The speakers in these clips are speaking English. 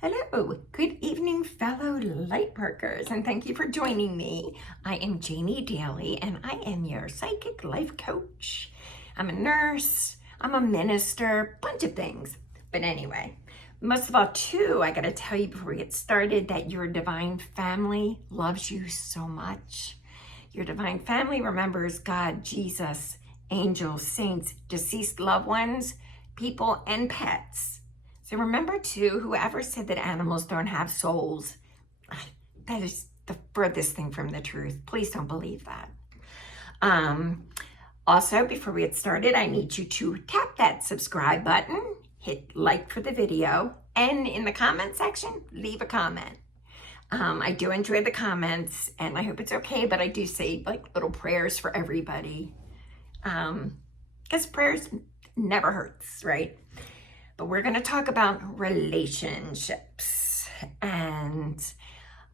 Hello, good evening, fellow light workers, and thank you for joining me. I am Janie Daly, and I am your psychic life coach. I'm a nurse, I'm a minister, bunch of things. But anyway, most of all, too, I got to tell you before we get started that your divine family loves you so much. Your divine family remembers God, Jesus, angels, saints, deceased loved ones, people, and pets. So remember too, whoever said that animals don't have souls, that is the furthest thing from the truth. Please don't believe that. Also, before we get started, I need you to tap that subscribe button, hit like for the video, and in the comment section, leave a comment. I do enjoy the comments, and I hope it's okay, but I do say like little prayers for everybody, because prayers never hurts, right? But we're going to talk about relationships, and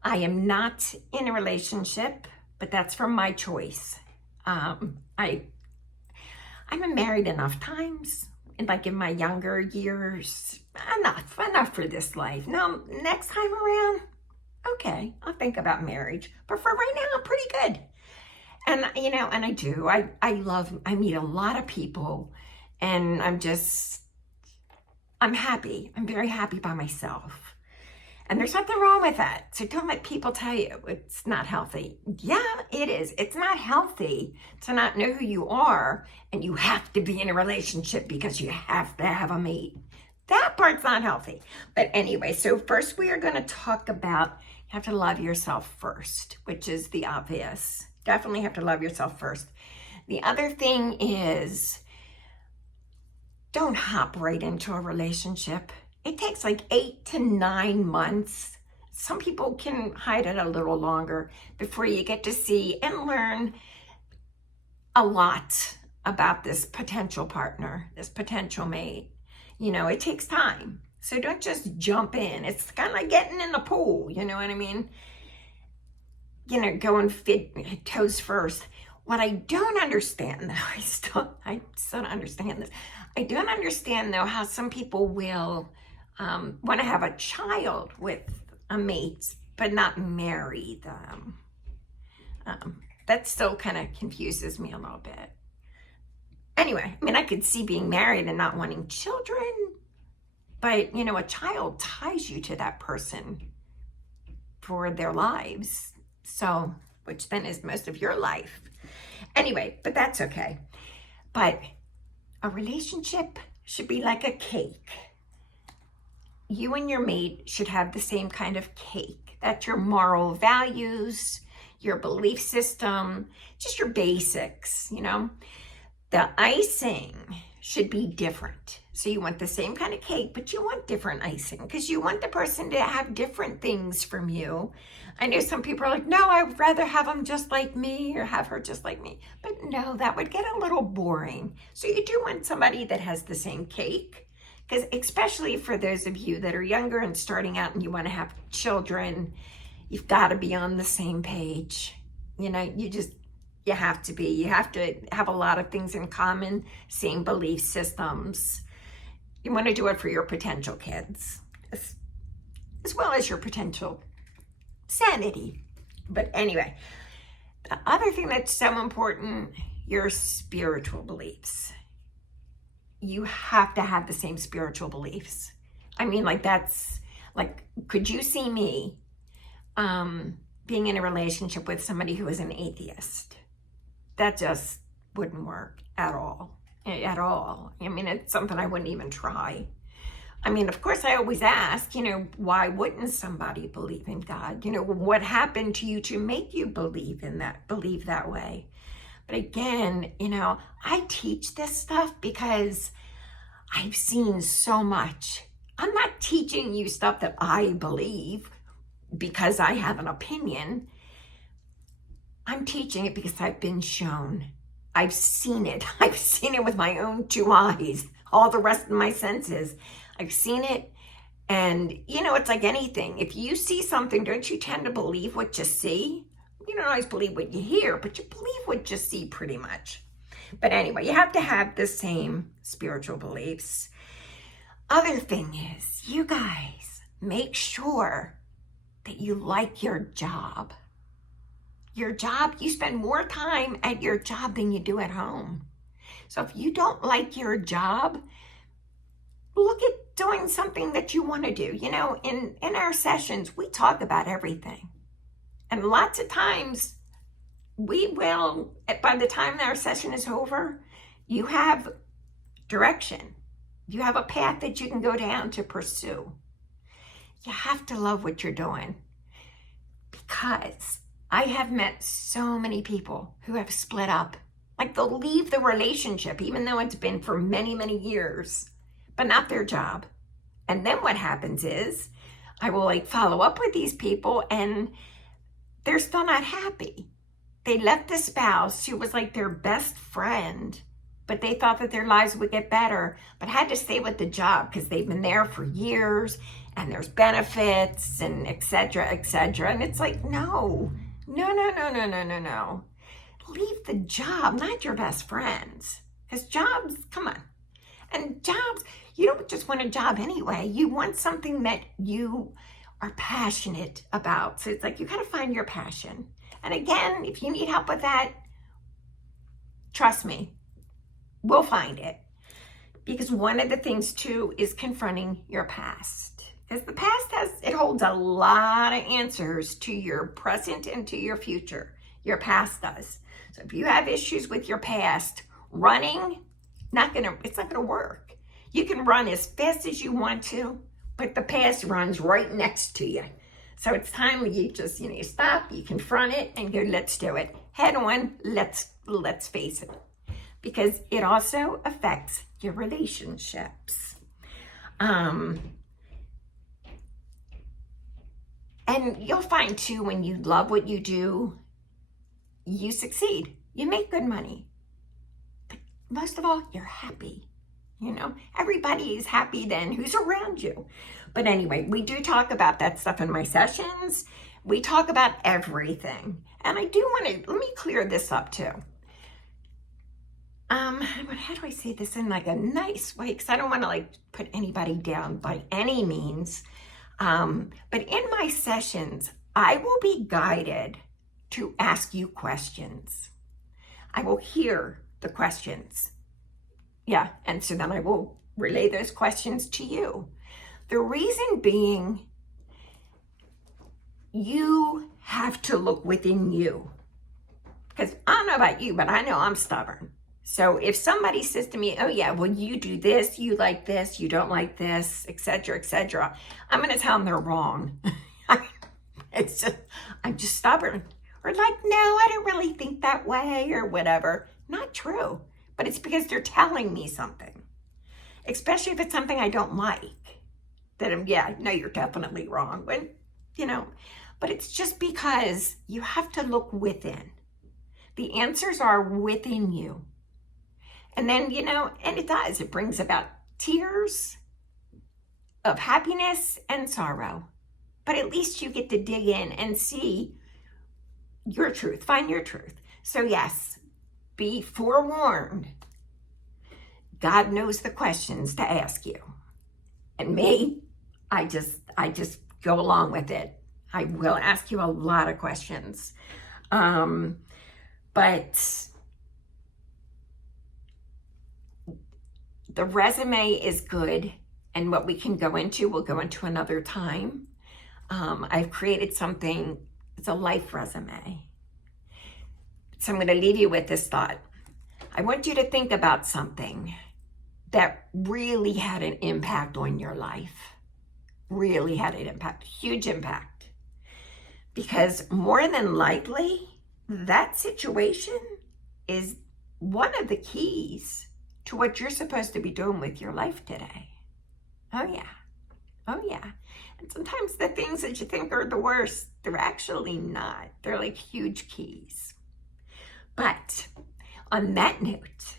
I am not in a relationship, but that's from my choice. I've been married enough times, and like in my younger years, enough for this life. Now, next time around, okay, I'll think about marriage, but for right now, I'm pretty good. And I meet a lot of people, and I'm happy. I'm very happy by myself. And there's nothing wrong with that. So don't let people tell you it's not healthy. Yeah, it is. It's not healthy to not know who you are and you have to be in a relationship because you have to have a mate. That part's not healthy. But anyway, so first we are going to talk about you have to love yourself first, which is the obvious. Definitely have to love yourself first. The other thing is, don't hop right into a relationship. It takes like 8 to 9 months. Some people can hide it a little longer before you get to see and learn a lot about this potential partner, this potential mate. You know, it takes time. So don't just jump in. It's kind of like getting in the pool, you know what I mean? You know, going toes first. What I don't understand, though, I still don't understand this. I don't understand, though, how some people will want to have a child with a mate, but not marry them. That still kind of confuses me a little bit. Anyway, I mean, I could see being married and not wanting children, but, you know, a child ties you to that person for their lives. So, which then is most of your life. Anyway, but that's okay. But a relationship should be like a cake. You and your mate should have the same kind of cake. That's your moral values, your belief system, just your basics, you know. The icing should be different. So you want the same kind of cake, but you want different icing because you want the person to have different things from you. I know some people are like, no, I'd rather have them just like me or have her just like me. But no, that would get a little boring. So you do want somebody that has the same cake, because especially for those of you that are younger and starting out and you want to have children, you've got to be on the same page. You know, you have to be. You have to have a lot of things in common, same belief systems. You want to do it for your potential kids, as well as your potential sanity. But anyway, the other thing that's so important, your spiritual beliefs. You have to have the same spiritual beliefs. I mean, like that's, like, could you see me being in a relationship with somebody who is an atheist? That just wouldn't work at all. At all. I mean, it's something I wouldn't even try. I mean, of course, I always ask, you know, why wouldn't somebody believe in God? You know, what happened to you to make you believe that way? But again, you know, I teach this stuff because I've seen so much. I'm not teaching you stuff that I believe because I have an opinion. I'm teaching it because I've been shown. I've seen it. I've seen it with my own 2 eyes, all the rest of my senses. I've seen it. And, you know, it's like anything. If you see something, don't you tend to believe what you see? You don't always believe what you hear, but you believe what you see pretty much. But anyway, you have to have the same spiritual beliefs. Other thing is, you guys, make sure that you like your job. Your job, you spend more time at your job than you do at home. So if you don't like your job, look at doing something that you want to do. You know, in our sessions, we talk about everything. And lots of times we will, by the time our session is over, you have direction. You have a path that you can go down to pursue. You have to love what you're doing, because I have met so many people who have split up. Like, they'll leave the relationship, even though it's been for many, many years, but not their job. And then what happens is I will follow up with these people and they're still not happy. They left the spouse who was like their best friend, but they thought that their lives would get better, but had to stay with the job because they've been there for years and there's benefits and et cetera, et cetera. And it's like, no. Leave the job, not your best friends. Because jobs, come on. And jobs, you don't just want a job anyway. You want something that you are passionate about. So it's like, you got to find your passion. And again, if you need help with that, trust me, we'll find it. Because one of the things too is confronting your past. Because the past holds a lot of answers to your present and to your future. Your past does. So if you have issues with your past, running, it's not gonna work. You can run as fast as you want to, but the past runs right next to you. So it's time you just, you stop, you confront it and go, let's do it. Head on, let's face it. Because it also affects your relationships. And you'll find too, when you love what you do, you succeed. You make good money. But most of all, you're happy. Everybody is happy then who's around you. But anyway, we do talk about that stuff in my sessions. We talk about everything. And I do want to, let me clear this up too. How do I say this in a nice way? Because I don't want to put anybody down by any means. But in my sessions, I will be guided to ask you questions. I will hear the questions. Yeah, and so then I will relay those questions to you. The reason being, you have to look within you. Because I don't know about you, but I know I'm stubborn. So if somebody says to me, oh yeah, well, you do this, you like this, you don't like this, et cetera, I'm going to tell them they're wrong. I'm just stubborn. Or no, I don't really think that way or whatever. Not true. But it's because they're telling me something. Especially if it's something I don't like. No, you're definitely wrong. But it's just because you have to look within. The answers are within you. And then, and it does. It brings about tears of happiness and sorrow. But at least you get to dig in and see your truth. Find your truth. So yes, be forewarned. God knows the questions to ask you. And me, I just go along with it. I will ask you a lot of questions. But the resume is good, and what we can go into, we'll go into another time. I've created something, it's a life resume. So I'm going to leave you with this thought. I want you to think about something that really had an impact on your life. Really had an impact, huge impact. Because more than likely, that situation is one of the keys to what you're supposed to be doing with your life today. Oh yeah. And sometimes the things that you think are the worst, they're actually not. They're huge keys. But on that note,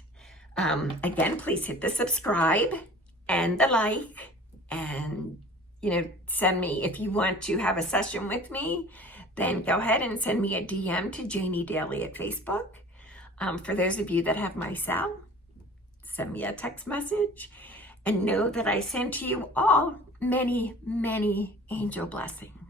again, please hit the subscribe and the like, and send me, if you want to have a session with me, then go ahead and send me a DM to Janie Daly at Facebook. For those of you that have my cell, send me a text message, and know that I send to you all many, many angel blessings.